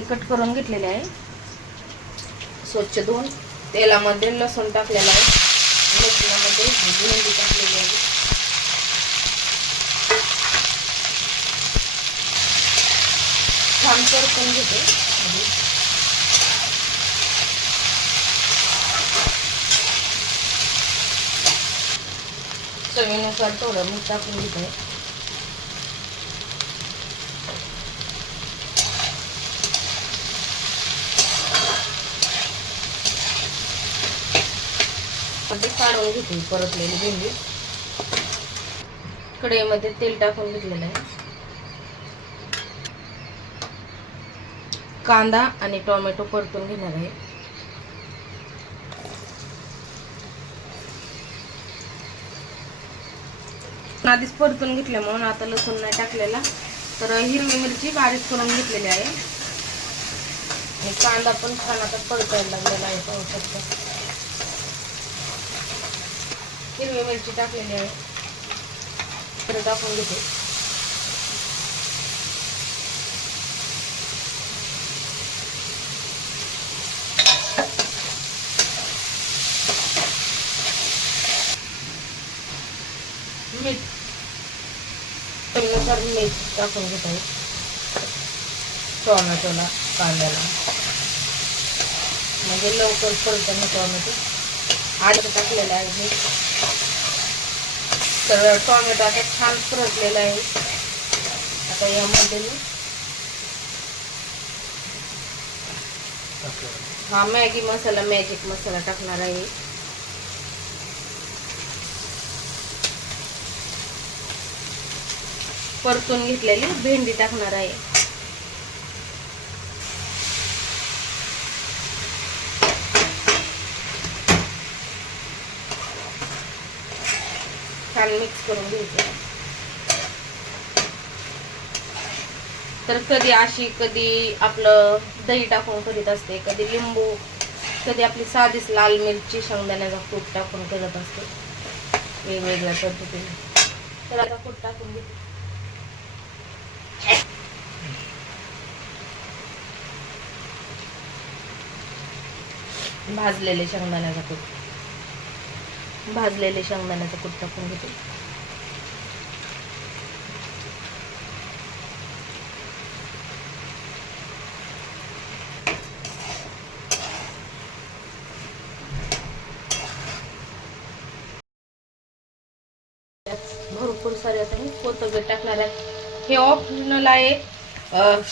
Cut करून घेतलेले आहे. स्वच्छ धुवून तेलामध्ये लसूण टाकलेलं आहे. लसणामध्ये भेंडी टाकलेली आहे. छान परतून घेते. चवीनुसार थोडं मीठ टाकून घेते. मध्ये काढून घेतली परतलेली भेंडी. कढईमध्ये तेल टाकून घेतलेलं आहे. कांदा आणि टोमॅटो परतून घेणार आहे. आधीच परतून घेतले म्हणून आता लसूण नाही टाकलेला. तर हिरवी मिरची बारीक करून घेतलेली आहे. कांदा पण छान आता परतायला लागलेला आहे पाहू शकता हिरवी मिरची टाकलेली आहे. परत टाकून घेते. मीठ. चवीनुसार मीठ टाकून घेत. आहे टोमॅटोला कांद्याला. म्हणजे लवकर परत टोमॅटो. आठ टाकलेलं आहे मीठ. तर टोमॅटो आता छान परतलेला आहे. आता यामध्ये मी हा मॅगी मसाला मॅजिक मसाला टाकणार आहे. परतून घेतलेली भेंडी टाकणार आहे. छान मिक्स करून घ्यायचं. तर कधी अशी कधी आपलं दही टाकून करीत असते कधी लिंबू कधी आपली साधीच लाल मिरची शेंगदाण्याचा कूट टाकून करत असते. वेगवेगळ्या पद्धतीने. तर आता कूट टाकून घेते. भाजलेले शेंगदाण्याचा कूट. भाजलेले शेंगदाण्याचा कूट टाकून घेते. भरपूर सारे आता मी कोथंबीर टाकणार आहे. हे ऑप्शनल आहे.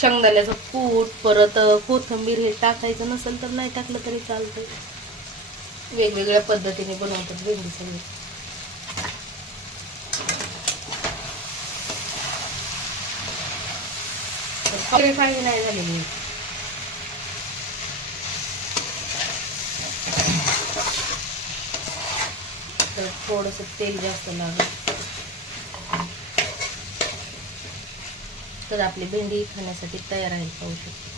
शेंगदाण्याचं कूट परत कोथंबीर कोथिंबीर हे टाकायचं नसेल तर नाही टाकलं तरी चालतं वेगवेगळ्या पद्धतीने बनवतात भेंडी सगळी. काही नाही झालेली. तर थोडस तेल जास्त लागेल. तर आपली भेंडी खाण्यासाठी तयार आहे पाहू शकतो.